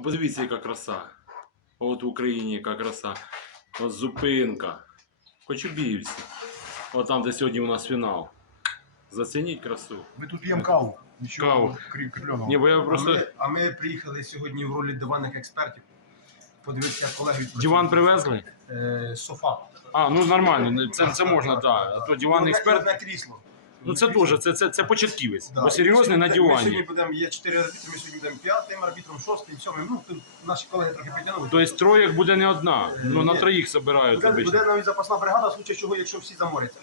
А подивіться, яка краса. От в Україні яка краса. От зупинка. Кочубіївці. От там, де сьогодні у нас фінал. Зацініть красу. Ми тут п'ємо каву. Нічого Каву. крі- кріпленого. Ні, бо я А ми, а ми приїхали сьогодні в ролі диванних експертів. Подивитися, як колеги відпрацюють. Диван привезли? Е, софа. А, ну нормально, це, це можна, так. Да. А то диван Одне- експерт. Одне крісло. Ну це дуже, це, це, це початківець. Да. Бо серйозний на Ми сьогодні- Ми сьогодні дивані. будемо, є чотири арбітри, ми сьогодні будемо п'ятим арбітром, шостим, сьомим. Ну, тут наші колеги трохи підтягнули. Тобто троєк буде не одна. Ну на Ні. троїх збирають Буде, обично. буде навіть запасна бригада, в случае чого, якщо всі заморяться.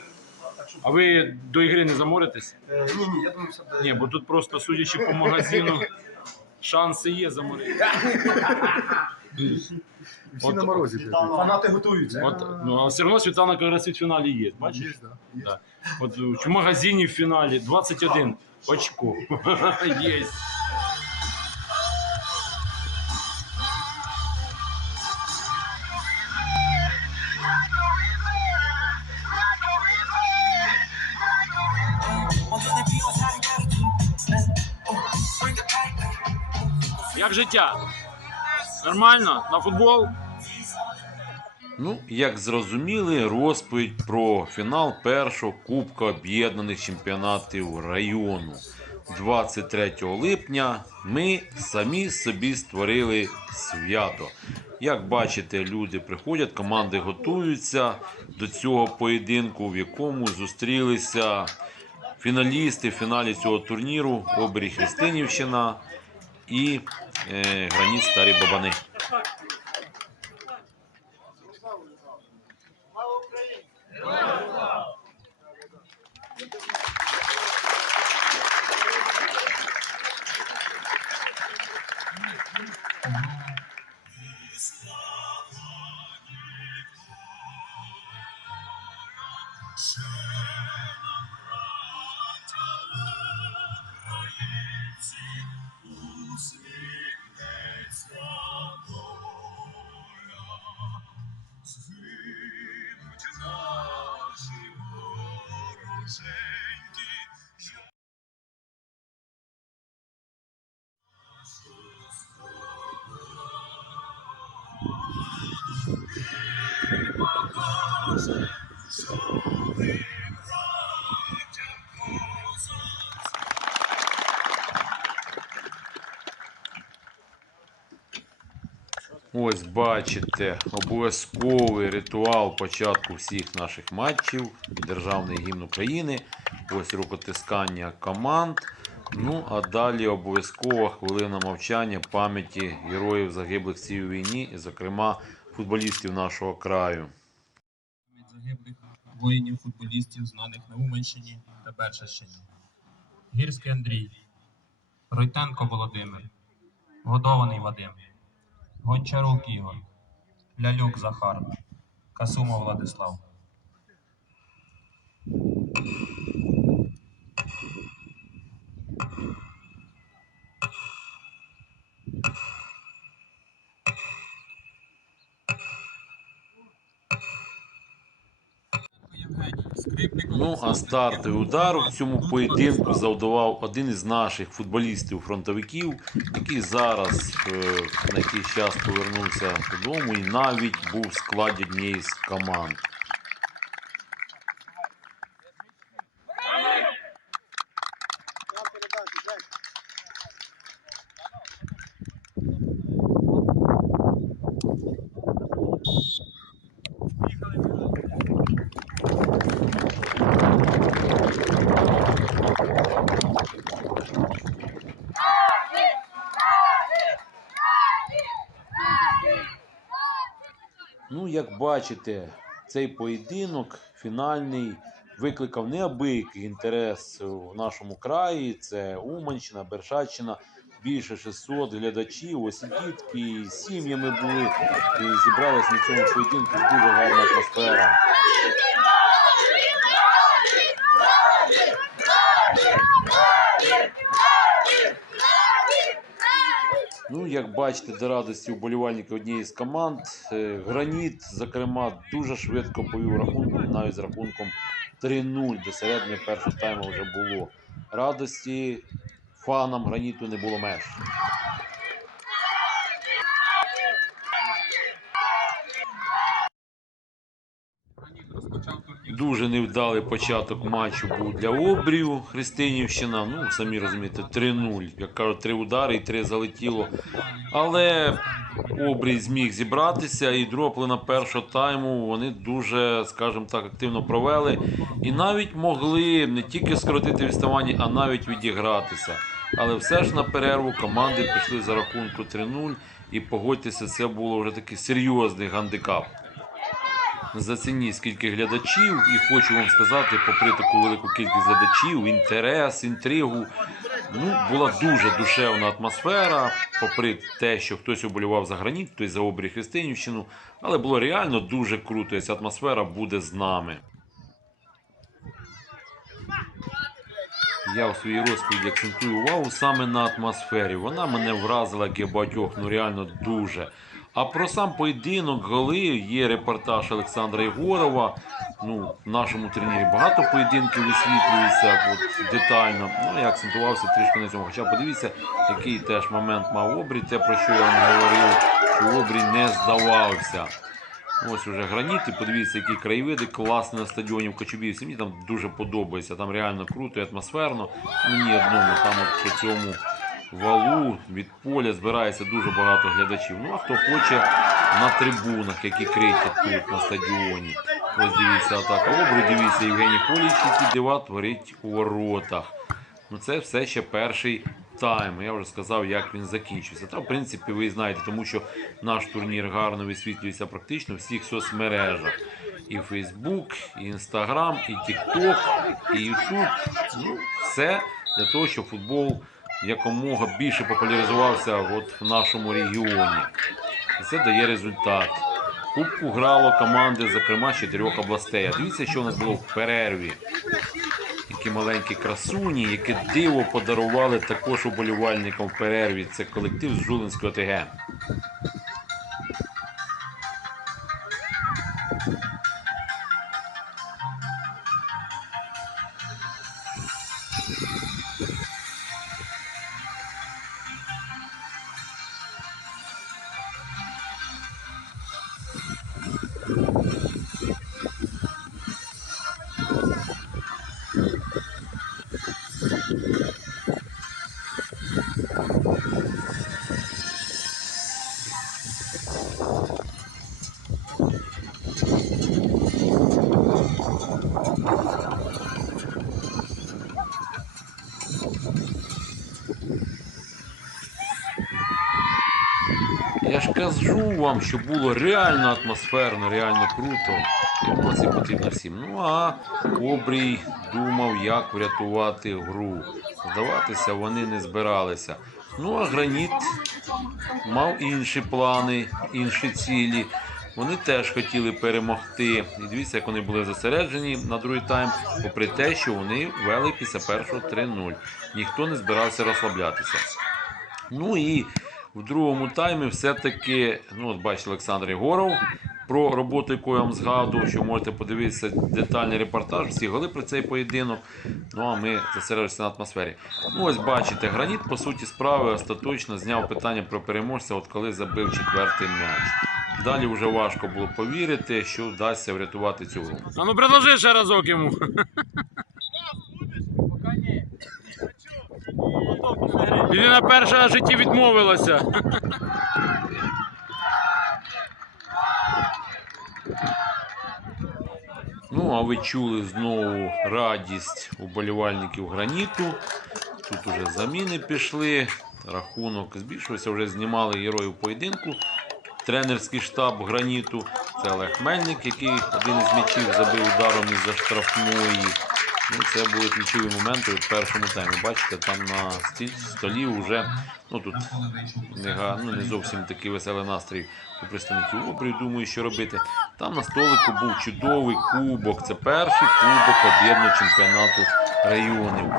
Так що, А ви до ігри не заморитесь? е, ні, ні, я думаю, все буде. Ні, бо тут просто, судячи по магазину, шанси є заморити. Всі От- на морозі. Фанати готуються. От, ну, а все одно Світлана якраз в фіналі є. Бачиш? Є, да. Є. Да. От в магазині в фіналі 21 очко. Є. Як життя? Нормально? На футбол? Ну, як зрозуміли, розповідь про фінал першого Кубка об'єднаних чемпіонатів району 23 липня ми самі собі створили свято. Як бачите, люди приходять, команди готуються до цього поєдинку, в якому зустрілися фіналісти в фіналі цього турніру Оберіг Христинівщина і Граніт Старі Бабани. Ось бачите, обов'язковий ритуал початку всіх наших матчів. Державний гімн України. Ось рукотискання команд. Ну а далі обов'язкова хвилина мовчання пам'яті героїв загиблих в цій війні, і, зокрема, футболістів нашого краю. загиблих воїнів футболістів, знаних на Уманщині та Бершащині. Гірський Андрій, Ройтенко Володимир, Годований Вадим, Гончарук Ігор, Лялюк Захар, Касумов Владислав. Євгеній, Скрипник Ну а старти удару удар у цьому поєдинку завдавав один із наших футболістів-фронтовиків, який зараз е, на якийсь час повернувся додому і навіть був в складі однієї з команд. Ну, як бачите, цей поєдинок фінальний викликав неабиякий інтерес у нашому краї. Це Уманщина, Бершаччина. Більше 600 глядачів, ось дітки, і сім'ями були, і зібралися на цьому поєдинку дуже гарна атмосфера. Ну, як бачите, до радості вболівальників однієї з команд, е, Граніт, зокрема, дуже швидко повів рахунком, навіть з рахунком 3-0 до середини першого тайму вже було. Радості фанам граніту не було меж. розпочав турнір. Дуже невдалий початок матчу був для обрію Христинівщина. Ну, самі розумієте, 3-0. Як кажуть, три удари і три залетіло. Але обрій зміг зібратися, і половина першого тайму вони дуже, скажімо так, активно провели. І навіть могли не тільки скоротити відставання, а навіть відігратися. Але все ж на перерву команди пішли за рахунку 3-0. І погодьтеся, це було вже такий серйозний гандикап. Зацініть скільки глядачів, і хочу вам сказати, попри таку велику кількість глядачів, інтерес, інтригу. Ну, була дуже душевна атмосфера, попри те, що хтось уболівав за граніт, хтось за обрій Христинівщину, але було реально дуже круто, і ця атмосфера буде з нами. Я у своїй розповіді акцентую увагу саме на атмосфері. Вона мене вразила, як і багатьох, ну реально дуже. А про сам поєдинок голи є репортаж Олександра Єгорова. Ну, в нашому турнірі багато поєдинків висвітлюється от, детально. Ну, я акцентувався трішки на цьому. Хоча подивіться, який теж момент мав обрій, те, про що я вам говорив, що обрій не здавався. Ось уже граніт, і подивіться, які краєвиди класні на стадіоні в Кочубівці. Мені там дуже подобається. Там реально круто і атмосферно. Мені одному там от по цьому валу від поля збирається дуже багато глядачів. Ну а хто хоче на трибунах, які криті тут на стадіоні. Ось дивіться атака обру, дивіться Євгеній Поліч, який дива творить у воротах. Ну це все ще перший тайм. Я вже сказав, як він закінчився. Та в принципі ви знаєте, тому що наш турнір гарно висвітлюється практично в всіх соцмережах. І Facebook, і Instagram, і TikTok, і YouTube. Ну, все для того, щоб футбол якомога більше популяризувався от в нашому регіоні. Це дає результат. Кубку грало команди, зокрема, з чотирьох областей. А дивіться, що у нас було в перерві. Які маленькі красуні, яке диво подарували також уболівальникам в перерві. Це колектив з Жулинської ОТГ. Вам, що було реально атмосферно, реально круто. Емоції потрібно всім. Ну а обрій думав, як врятувати гру. Здаватися вони не збиралися. Ну а граніт мав інші плани, інші цілі. Вони теж хотіли перемогти. І дивіться, як вони були зосереджені на другий тайм, попри те, що вони вели після першого 3-0. Ніхто не збирався розслаблятися. Ну і в другому таймі все-таки, ну от бачите, Олександр Єгоров про роботу, яку я вам згадував, що можете подивитися детальний репортаж, всі голи про цей поєдинок. Ну а ми зосередимося на атмосфері. Ну ось бачите, граніт, по суті, справи остаточно зняв питання про переможця, от коли забив четвертий м'яч. Далі вже важко було повірити, що вдасться врятувати цю гру. А ну предложи ще разок йому. Людина перша в житті відмовилася. Ну, а ви чули знову радість уболівальників граніту. Тут уже заміни пішли, рахунок збільшився, вже знімали героїв поєдинку. Тренерський штаб граніту. Це Олег Мельник, який один із м'ячів забив ударом із-за штрафної. Ну, це були ключові моменти в першому таймі. Бачите, там на столі вже ну тут не, ну, не зовсім такий веселий настрій у представників обрію, думаю, що робити. Там на столику був чудовий кубок. Це перший кубок об'єднаного чемпіонату районів.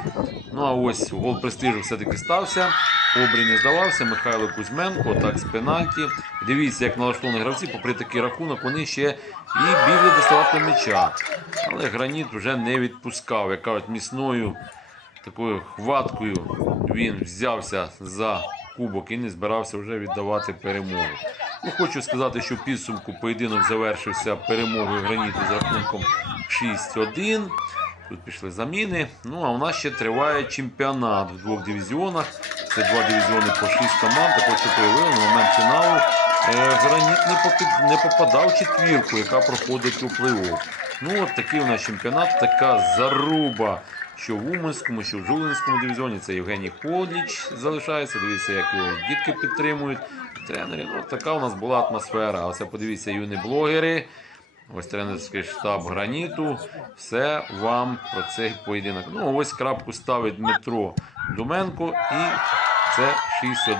Ну а ось гол престижу все-таки стався. Обрій не здавався. Михайло Кузьменко, так з пенальті. Дивіться, як налаштовані гравці, попри такий рахунок, вони ще і бігли доставати м'яча. Але граніт вже не відпускав. Як кажуть, міцною такою хваткою він взявся за кубок і не збирався вже віддавати перемогу. Ну, хочу сказати, що підсумку поєдинок завершився перемогою граніту з рахунком 6-1. Тут пішли заміни. Ну а у нас ще триває чемпіонат в двох дивізіонах. Це два дивізіони по 6 команд. Так от, що появили на момент фіналу. е, Граніт не, попадав четвірку, яка проходить у плей-офф. Ну от такий у нас чемпіонат, така заруба. Що в Уманському, що в Жулинському дивізіоні. Це Євгеній Подліч залишається. Дивіться, як його дітки підтримують. Тренери. Ну, така у нас була атмосфера. Оце подивіться, юні блогери. Ось тренерський штаб граніту. Все вам про цей поєдинок. Ну, ось крапку ставить Дмитро Думенко. І це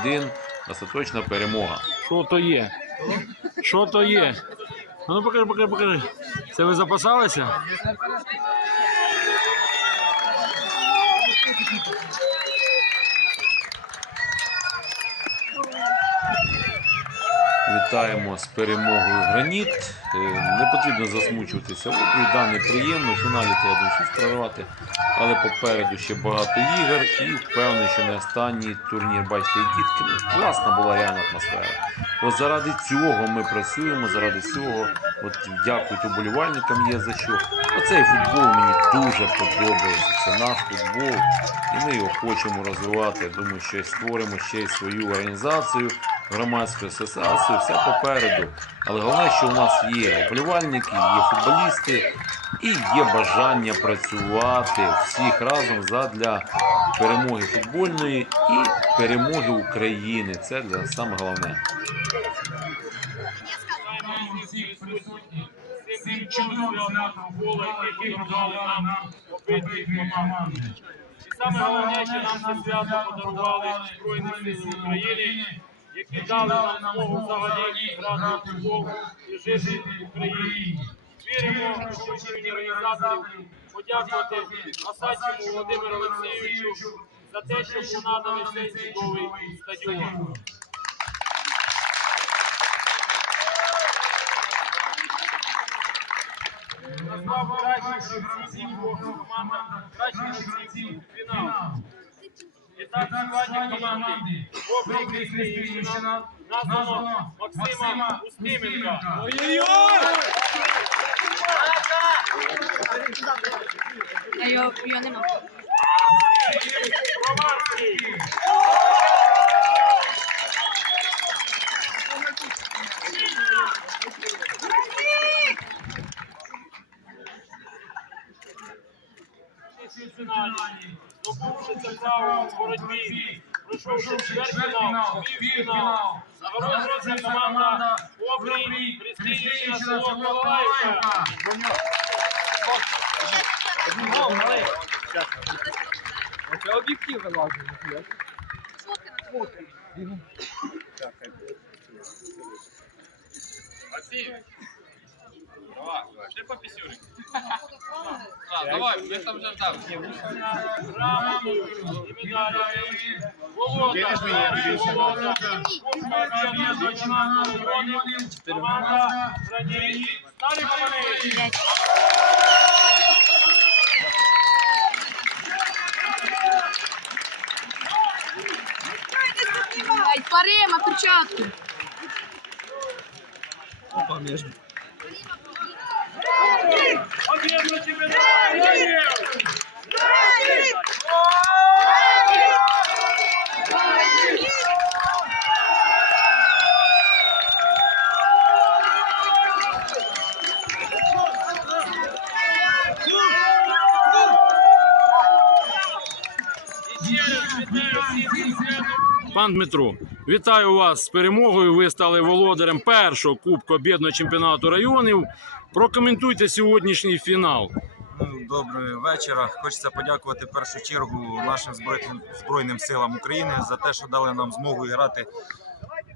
6-1. Остаточна перемога. Що то є? Що то є? Ну покажи, покажи, покажи. Це ви запасалися? Вітаємо з перемогою граніт. Е, Не потрібно засмучуватися. Обрій да, неприємно. В фіналі щось прорвати. Але попереду ще багато ігор і впевнений, що не останній турнір. Бачите, дітки. Ну, класна була реальна атмосфера. От заради цього ми працюємо, заради цього. От дякую уболівальникам є за що. Оцей футбол мені дуже подобається. Це наш футбол, і ми його хочемо розвивати. Я думаю, що створимо ще й свою організацію, громадську асоціацію, все попереду. Але головне, що у нас є вболівальники, є футболісти і є бажання працювати всіх разом задля перемоги футбольної і перемоги України. Це для саме головне. цим нам саме головне, що нам це подарували Збройні Сили України, які дали нам змогу взагалі грати в і жити в Україні. Віримо, що вчені організаторів подякувати Асадчому Володимиру Олексійовичу за те, що був наданий цей чудовий стадіон. назвав кращих гравців команда кращих гравців фінал. названо Максима Устименка. Я його, його нема. Ромарський. Фіналі, здобувши це право в боротьбі, пройшовши чвертьфінал, півфінал, нагороджується команда Обрій Крістіївщина село Колаївка. Грамотою і медалями. Волода, Волода, Кубка об'єднаного чемпіонату районів, команда Граніт. Старий Романович. Ай, Парима, перчатку. Об'єднаного чемпіонату районів. І ще раз вітаю всіх зі святом. Пан Дмитро, вітаю вас з перемогою. Ви стали володарем першого кубку об'єднаного чемпіонату районів. Прокоментуйте сьогоднішній фінал. Ну, Доброго вечора. Хочеться подякувати в першу чергу нашим збройним силам України за те, що дали нам змогу грати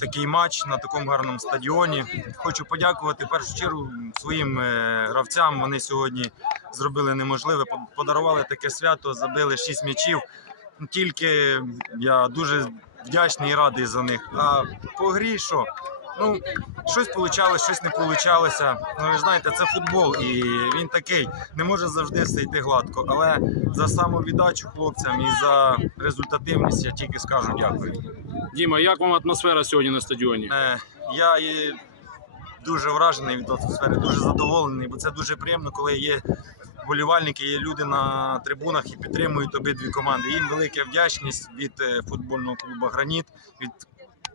такий матч на такому гарному стадіоні. Хочу подякувати в першу чергу своїм е, гравцям. Вони сьогодні зробили неможливе, подарували таке свято, забили 6 м'ячів. Тільки я дуже вдячний і радий за них. А по грі що? Ну, щось вийшло, щось не вийшло. Ну, ви ж знаєте, це футбол, і він такий. Не може завжди все йти гладко. Але за самовіддачу хлопцям і за результативність я тільки скажу дякую. Діма, як вам атмосфера сьогодні на стадіоні? Е, Я і дуже вражений від атмосфери, дуже задоволений, бо це дуже приємно, коли є вболівальники, є люди на трибунах і підтримують обидві команди. Їм велика вдячність від е, футбольного клубу Граніт, від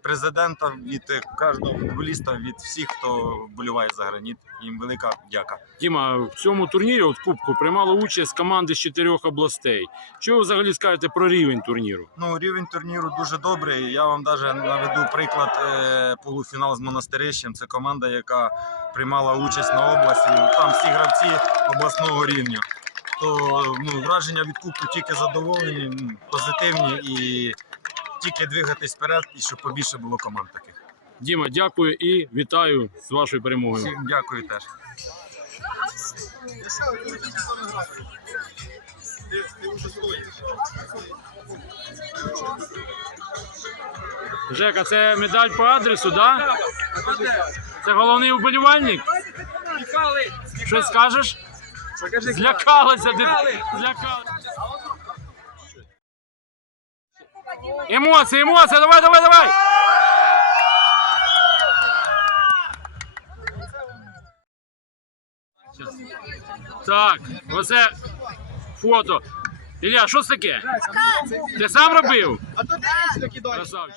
президента, від кожного футболіста, від всіх, хто вболіває за граніт. Їм велика дяка. Діма, в цьому турнірі, от Кубку, приймала участь команди з чотирьох областей. Що ви взагалі скажете про рівень турніру? Ну, рівень турніру дуже добрий. Я вам навіть наведу приклад е, полуфінал з монастирищем. Це команда, яка приймала участь на області. Там всі гравці обласного рівня. То ну, враження від кубку тільки задоволені, позитивні і тільки двигатись вперед, і щоб побільше було команд таких. Діма, дякую і вітаю з вашою перемогою. Всім дякую теж. Жека, це медаль по адресу, да? Це головний вболівальник? Що скажеш? Злякалася, ти. Емоції, емоції, давай, давай, давай! Так, оце фото. Ілля, що це таке? Ти сам робив? Красавчик.